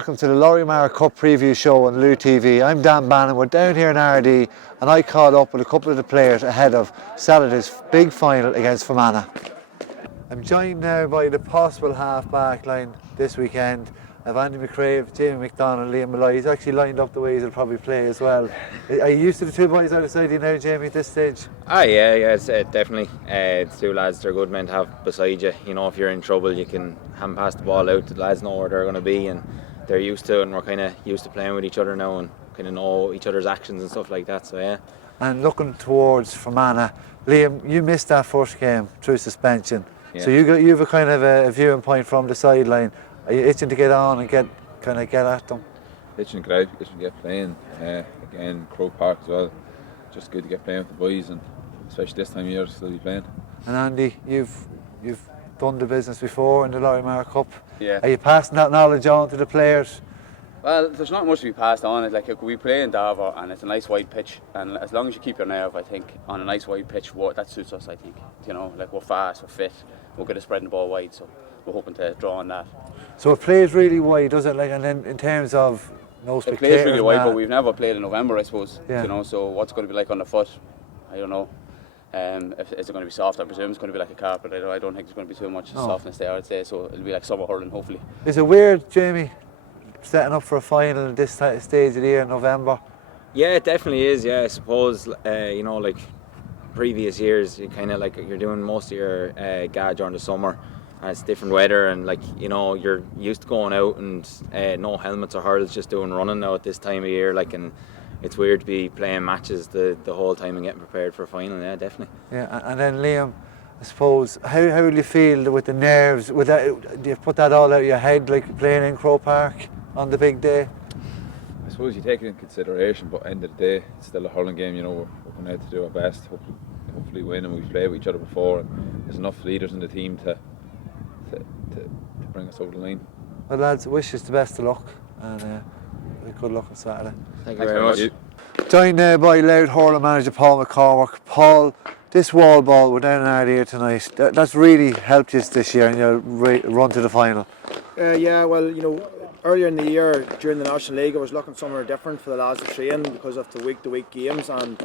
welcome to the Lory Cup preview show on Louth TV. I'm Bannon. We're down here in RD and I caught up with a couple of the players ahead of Saturday's big final against Fermanagh. I'm joined now by the possible half-back line this weekend of Andy McCrae, Jamie McDonald, Liam Malloy. He's actually lined up the way he'll probably play as well. Are you used to the two boys out beside you now, Jamie, at this stage? Yeah, it's, definitely. It's two lads, they're good men to have beside you. You know, if you're in trouble, you can hand pass the ball out. The lads know where they're going to be and they're used to it, and we're kind of used to playing with each other now and kind of know each other's actions and stuff like that, so yeah. And looking towards Fermanagh, Liam, you missed that first game through suspension. Yeah. So you've a kind of a viewing point from the sideline. Are you itching to get on and get at them? Itching to get out, itching to get playing. Again, Croke Park as well. Just good to get playing with the boys, and especially this time of year, still be playing. And Andy, you've done the business before in the Lory Cup. Yeah. Are you passing that knowledge on to the players? Well, there's not much to be passed on. Like we play in Darver, and it's a nice wide pitch, and as long as you keep your nerve, I think, on a nice wide pitch, that suits us. I think, you know, like we're fast, we're fit, we're good at spreading the ball wide, so we're hoping to draw on that. So it plays really wide, does it? Like, and then in terms of no spectators, it plays really wide, but we've never played in November, I suppose. Yeah. You know, so what's it going to be like on the foot? I don't know. Is it going to be soft? I presume it's going to be like a carpet. I don't think there's going to be too much softness there, I'd say. So it'll be like summer hurling, hopefully. Is it weird, Jamie, setting up for a final at this stage of the year in November? Yeah, it definitely is. Yeah, I suppose you know, like previous years, you kind of like you're doing most of your GA during the summer, and it's different weather, and like, you know, you're used to going out and no helmets or hurls, just doing running now at this time of year, like, and it's weird to be playing matches the whole time and getting prepared for a final. Yeah, definitely. Yeah, and then Liam, I suppose, how will you feel with the nerves? With that, do you put that all out of your head, like playing in Croke Park on the big day? I suppose you take it in consideration, but at the end of the day, it's still a hurling game. You know, we're going out to do our best, hopefully win, and we've played with each other before, and there's enough leaders in the team to bring us over the line. Well, lads, wish us the best of luck, and good luck on Saturday. Thank you very much. Joined now by Louth hurling manager Paul McCormack. Paul, this wall ball, we're down in Ardea tonight. That's really helped you this year in your run to the final. Yeah, well, you know, earlier in the year during the National League, I was looking somewhere different for the lads to train because of the week-to-week games, and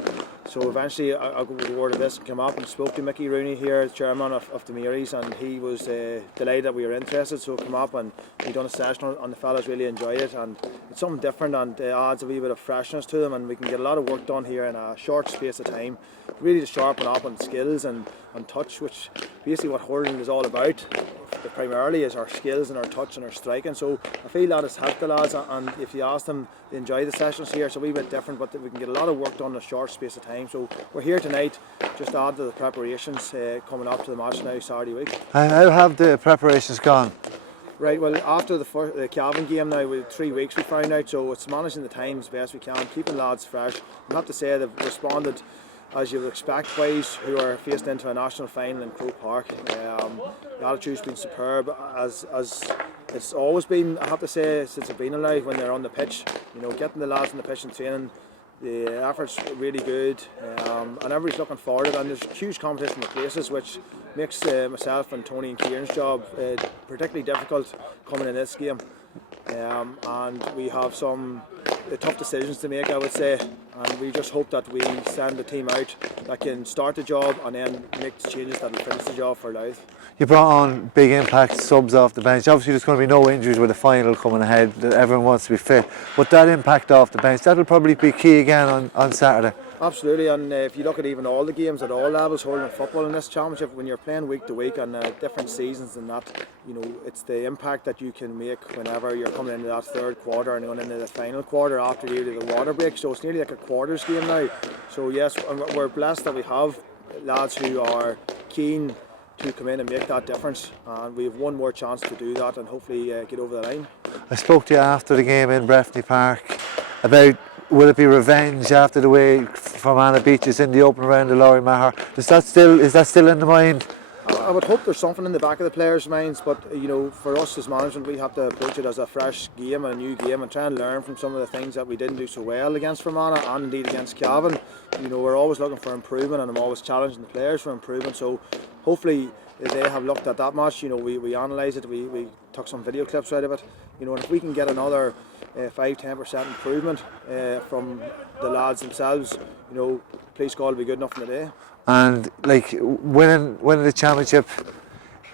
so eventually I got the word of this and came up and spoke to Mickey Rooney here, chairman of the Meaghers, and he was delighted that we were interested, so come up and we done a session on the fellas, really enjoyed it, and it's something different and adds a wee bit of freshness to them, and we can get a lot of work done here in a short space of time, really to sharpen up on skills and on touch, which basically what hurling is all about primarily is our skills and our touch and our striking. So I feel that has helped the lads, and if you ask them, they enjoy the sessions here. It's a wee bit different, but we can get a lot of work done in a short space of time. So we're here tonight just to add to the preparations coming up to the match now Saturday week. How have the preparations gone? Right, well, after the Cavan game now, with 3 weeks we found out, so it's managing the time as best we can, keeping lads fresh. I have to say they've responded as you would expect, boys who are faced into a national final in Croke Park. The attitude's been superb, as it's always been, I have to say, since I've been alive, when they're on the pitch. You know, getting the lads on the pitch and training, the effort's really good, and everybody's looking forward to it, and there's huge competition for places, which makes myself and Tony and Kieran's job particularly difficult coming in this game. And we have some tough decisions to make, I would say, and we just hope that we send the team out that can start the job and then make the changes that will finish the job for Louth. You brought on big impact subs off the bench. Obviously there's going to be no injuries with the final coming ahead, everyone wants to be fit, but that impact off the bench, that'll probably be key again on Saturday. Absolutely, and if you look at even all the games at all levels, hurling football in this championship, when you're playing week to week and different seasons and that, you know, it's the impact that you can make whenever you're coming into that third quarter and going into the final quarter after the water break. So it's nearly like a quarters game now. So yes, we're blessed that we have lads who are keen to come in and make that difference, and we have one more chance to do that and hopefully get over the line. I spoke to you after the game in Breffni Park about, will it be revenge after the way Fermanagh beat us in the open round of Lory Meagher? Is that still in the mind? I would hope there's something in the back of the players' minds, but you know, for us as management, we have to approach it as a fresh game and a new game and try and learn from some of the things that we didn't do so well against Fermanagh and indeed against Cavan. You know, we're always looking for improvement, and I'm always challenging the players for improvement. So hopefully they have looked at that match. You know, we analysed it, we took some video clips out of it, You know, and if we can get another 5-10% improvement from the lads themselves, you know, Police Call will be good enough in the day. And like winning the championship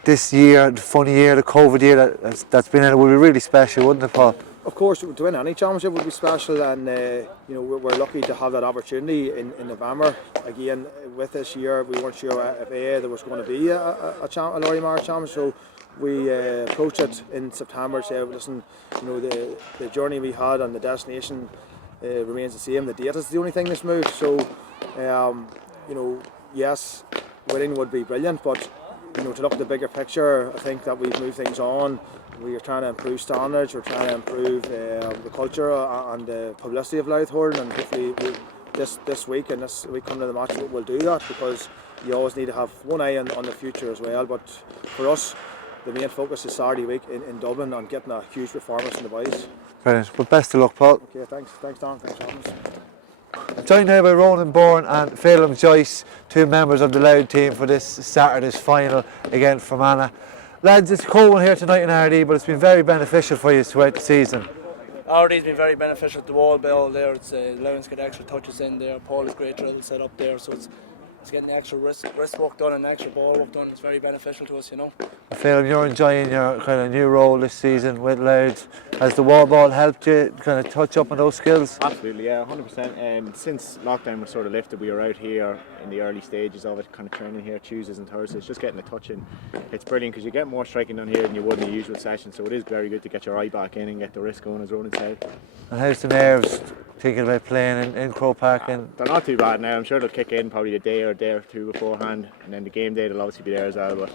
this year, the funny year, the COVID year that's been in it, would be really special, wouldn't it, Paul? Of course, to win any championship would be special, and you know, we're lucky to have that opportunity in November. Again, with this year, we weren't sure if there was going to be a Lory Meagher championship, so we approached it in September. Say, listen, you know, the journey we had and the destination remains the same. The date is the only thing that's moved. So, you know, yes, winning would be brilliant, but you know, to look at the bigger picture, I think that we've moved things on. We are trying to improve standards, we're trying to improve the culture and the publicity of Louth hurling, and hopefully this week and this week coming to the match we'll do that, because you always need to have one eye on the future as well. But for us, the main focus is Saturday week in Dublin and getting a huge performance in the boys. Brilliant. But best of luck, Paul. Okay, thanks Dan, thanks for having us. I'm joined now by Ronan Bourne and Phelim Joyce, two members of the Louth team for this Saturday's final against Fermanagh. Lads, it's a cold one here tonight in RD, but it's been very beneficial for you throughout the season. RD's been very beneficial at the wall bell there. It's allowing us to get extra touches in there. Paul is great drill set up there, so it's getting the extra wrist work done and extra ball work done. It's very beneficial to us, you know. Phelim, you're enjoying your kind of new role this season with Louth. Has the wall ball helped you kind of touch up on those skills? Absolutely, yeah, 100%. Since lockdown was sort of lifted, we were out here in the early stages of it, kind of training here Tuesdays and Thursdays, just getting a touch in. It's brilliant because you get more striking done here than you would in the usual session, so it is very good to get your eye back in and get the wrist going, as Ronan said. And how's the nerves thinking about playing in Croke Park? They're not too bad now. I'm sure they'll kick in probably a day or two beforehand, and then the game day they'll obviously be there as well, but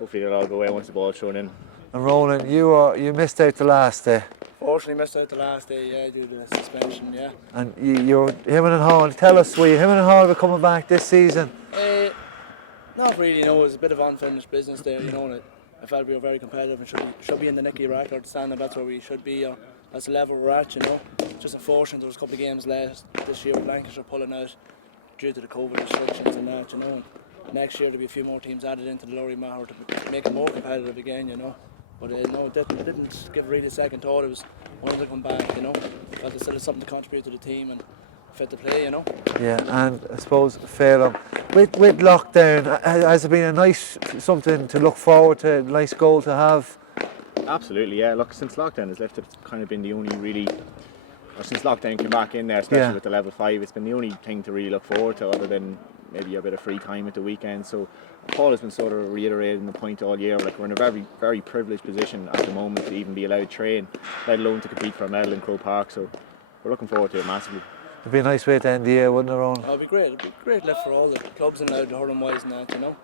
hopefully they'll all go away once the ball's thrown in. And Ronan, you missed out the last day. Fortunately missed out the last day, yeah, due to the suspension, yeah. And you're him and Hall. Tell us, were you him and Hall coming back this season? Not really, you know. It was a bit of unfinished business there, you know. I felt we were very competitive and should be in the Nicky record standing. That's where we should be, or that's the level we're at, you know. Just unfortunate there was a couple of games last this year with Lancashire pulling out due to the COVID restrictions and that, you know. And next year there'll be a few more teams added into the Lory Meagher to make it more competitive again, you know. But no, it didn't give really a second thought. It was wanting to come back, you know. Felt there still is something to contribute to the team and fit to play, you know. Yeah, and I suppose Phelim, with lockdown, has it been a nice something to look forward to, a nice goal to have? Absolutely, yeah. Look, since lockdown has lifted, it's kind of been the only really, or since lockdown came back in there, especially with the level 5, it's been the only thing to really look forward to, other than maybe a bit of free time at the weekend. So Paul has been sort of reiterating the point all year, like we're in a very, very privileged position at the moment to even be allowed to train, let alone to compete for a medal in Croke Park. So we're looking forward to it massively. It'd be a nice way to end the year, wouldn't it, Ron? Oh, it'd be great. It'd be a great lift for all the clubs and Louth hurling wise and that, you know.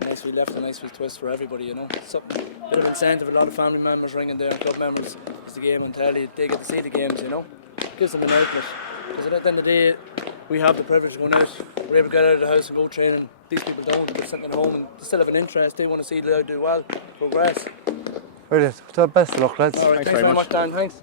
Nice wee lift, a nice wee twist for everybody, you know. Something, a bit of incentive, a lot of family members ringing there and club members as the game mentality. They get to see the games, you know. Gives them an outlet. Because at the end of the day, we have the privilege of going out. We're able to get out of the house and go training. These people don't. They're sitting at home and they still have an interest. They want to see Louth do well, progress. Brilliant. Best of luck, lads. All right, thanks very much, Dan. Thanks.